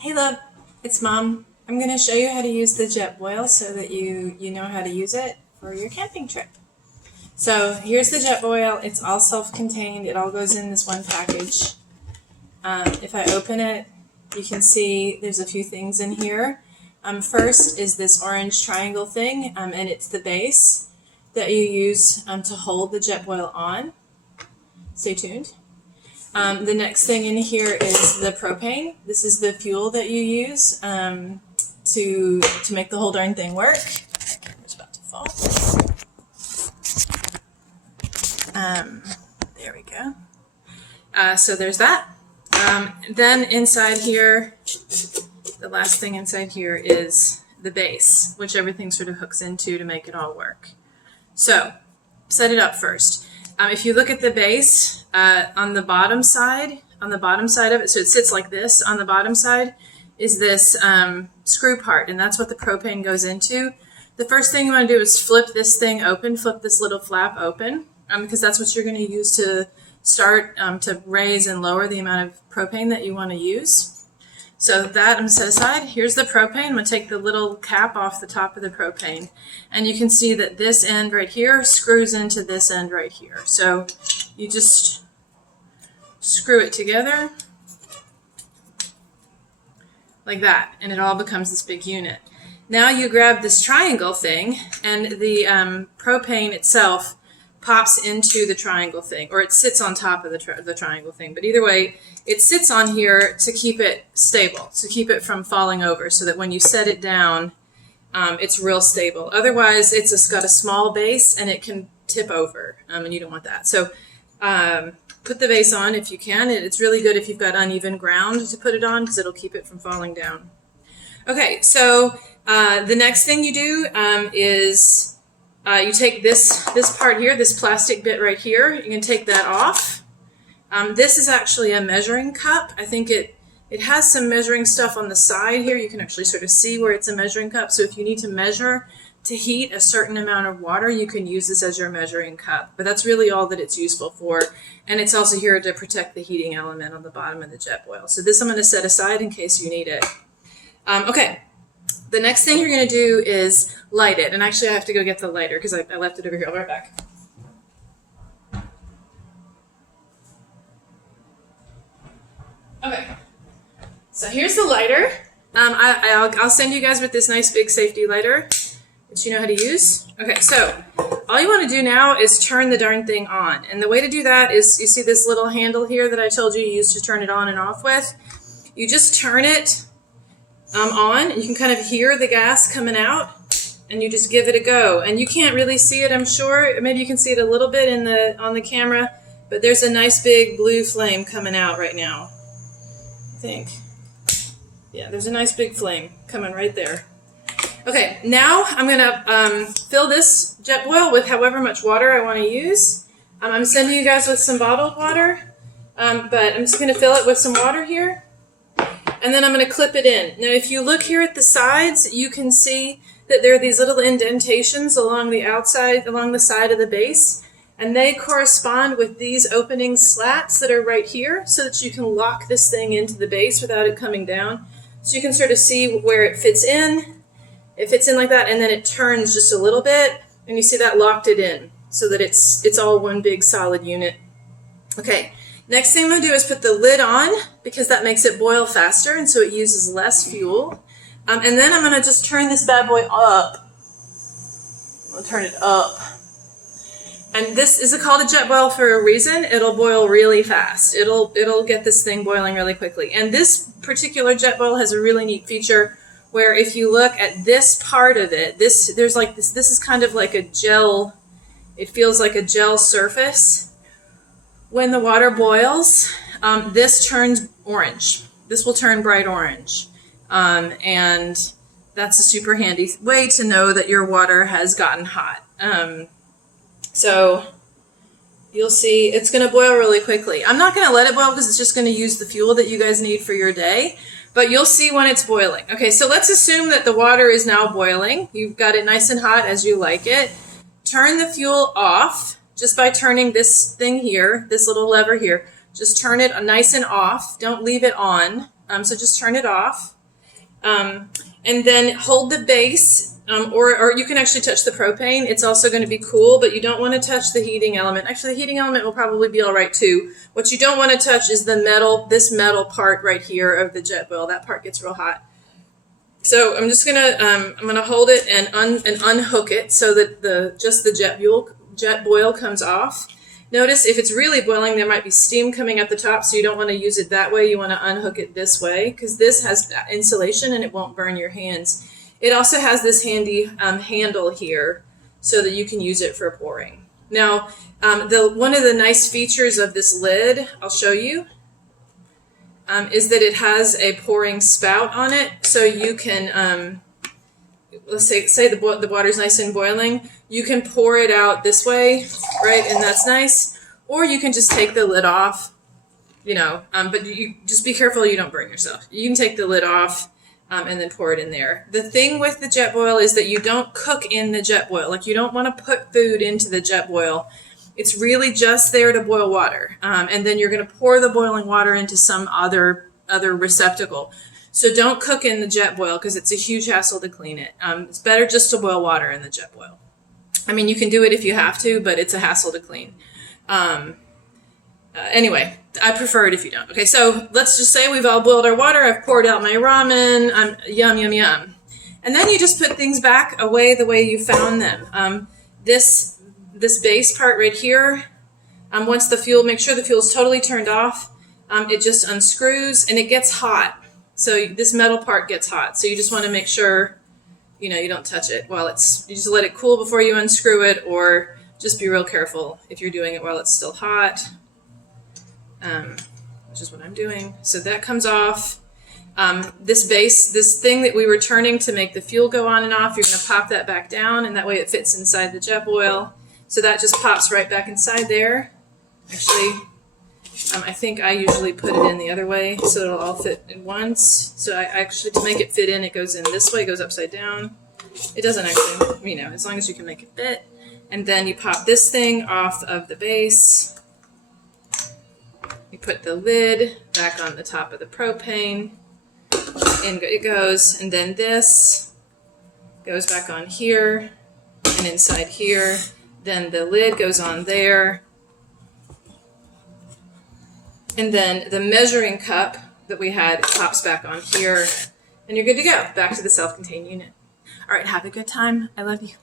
Hey love, it's Mom. I'm going to show you how to use the Jetboil so that you know how to use it for your camping trip. So here's the Jetboil. It's all self-contained. It all goes in this one package. If I open it, you can see there's a few things in here. First is this orange triangle thing, and it's the base that you use to hold the Jetboil on. Stay tuned. The next thing in here is the propane. This is the fuel that you use to make the whole darn thing work. My camera's about to fall. There we go. So there's that. Then inside here, the last thing inside here is the base, which everything sort of hooks into to make it all work. So set it up first. If you look at the base on the bottom side of it, so it sits like this. On the bottom side is this screw part, and that's what the propane goes into. The first thing you want to do is flip this thing open, flip this little flap open, because that's what you're going to use to start to raise and lower the amount of propane that you want to use. So that I'm set aside. Here's the propane. I'm going to take the little cap off the top of the propane. And you can see that this end right here screws into this end right here. So you just screw it together like that, and it all becomes this big unit. Now you grab this triangle thing, and the propane itself pops into the triangle thing, or it sits on top of the triangle thing. But either way, it sits on here to keep it stable, to keep it from falling over, so that when you set it down, it's real stable. Otherwise, it's just got a small base and it can tip over, and you don't want that. So put the base on if you can. It's really good if you've got uneven ground to put it on, because it'll keep it from falling down. Okay, so the next thing you do is you take this part here, this plastic bit right here. You can take that off. This is actually a measuring cup. I think it has some measuring stuff on the side here. You can actually sort of see where it's a measuring cup. So if you need to measure to heat a certain amount of water, you can use this as your measuring cup. But that's really all that it's useful for. And it's also here to protect the heating element on the bottom of the Jetboil. So this I'm going to set aside in case you need it. Okay. The next thing you're going to do is light it. And actually I have to go get the lighter because I left it over here. I'll be right back. Okay. So here's the lighter. I'll send you guys with this nice big safety lighter that you know how to use. Okay, so all you want to do now is turn the darn thing on. And the way to do that is, you see this little handle here that I told you use to turn it on and off with? You just turn it on. You can kind of hear the gas coming out, and you just give it a go. And you can't really see it, I'm sure. Maybe you can see it a little bit on the camera, but there's a nice big blue flame coming out right now. I think. Yeah, there's a nice big flame coming right there. Okay, now I'm going to fill this Jetboil with however much water I want to use. I'm sending you guys with some bottled water, but I'm just going to fill it with some water here. And then I'm going to clip it in. Now, if you look here at the sides, you can see that there are these little indentations along the outside, along the side of the base. And they correspond with these opening slats that are right here, so that you can lock this thing into the base without it coming down. So you can sort of see where it fits in. It fits in like that, and then it turns just a little bit, and you see that locked it in, so that it's all one big solid unit. Okay, next thing I'm going to do is put the lid on, because that makes it boil faster, and so it uses less fuel. And then I'm going to just turn this bad boy up. I'll turn it up. And this is called a Jetboil for a reason. It'll boil really fast. It'll get this thing boiling really quickly. And this particular Jetboil has a really neat feature where if you look at this part of it, this is kind of like a gel. It feels like a gel surface. When the water boils, this turns orange. This will turn bright orange. And that's a super handy way to know that your water has gotten hot. So you'll see it's going to boil really quickly. I'm not going to let it boil because it's just going to use the fuel that you guys need for your day, but you'll see when it's boiling. Okay, so let's assume that the water is now boiling. You've got it nice and hot as you like it. Turn the fuel off just by turning this thing here, this little lever here. Just turn it nice and off. Don't leave it on. So just turn it off. And then hold the base, or you can actually touch the propane. It's also going to be cool, but you don't want to touch the heating element. Actually, the heating element will probably be all right too. What you don't want to touch is the metal, this metal part right here of the Jetboil. That part gets real hot. So I'm just gonna hold it and unhook it so that just the Jetboil comes off. Notice if it's really boiling, there might be steam coming at the top, so you don't want to use it that way. You want to unhook it this way because this has insulation and it won't burn your hands. It also has this handy handle here so that you can use it for pouring. Now, one of the nice features of this lid, I'll show you, is that it has a pouring spout on it, so you can, let's say the water's nice and boiling, you can pour it out this way, right, and that's nice, or you can just take the lid off, but you just be careful you don't burn yourself. You can take the lid off and then pour it in there. The thing with the Jetboil is that you don't cook in the Jetboil. Like, you don't want to put food into the Jetboil. It's really just there to boil water, and then you're going to pour the boiling water into some other receptacle. So don't cook in the Jetboil because it's a huge hassle to clean it. It's better just to boil water in the Jetboil. I mean, you can do it if you have to, but it's a hassle to clean. Anyway, I prefer it if you don't. Okay, so let's just say we've all boiled our water. I've poured out my ramen. Yum, yum, yum. And then you just put things back away the way you found them. This base part right here, once make sure the fuel's totally turned off, it just unscrews and it gets hot. So this metal part gets hot. So you just want to make sure, you don't touch it you just let it cool before you unscrew it, or just be real careful if you're doing it while it's still hot, which is what I'm doing. So that comes off. This thing that we were turning to make the fuel go on and off, you're going to pop that back down, and that way it fits inside the Jetboil. So that just pops right back inside there. Actually, I think I usually put it in the other way so it'll all fit in once. So to make it fit in, it goes in this way, it goes upside down. It doesn't actually, as long as you can make it fit. And then you pop this thing off of the base. You put the lid back on the top of the propane. In it goes, and then this goes back on here and inside here. Then the lid goes on there. And then the measuring cup that we had pops back on here. And you're good to go. Back to the self-contained unit. All right, have a good time. I love you.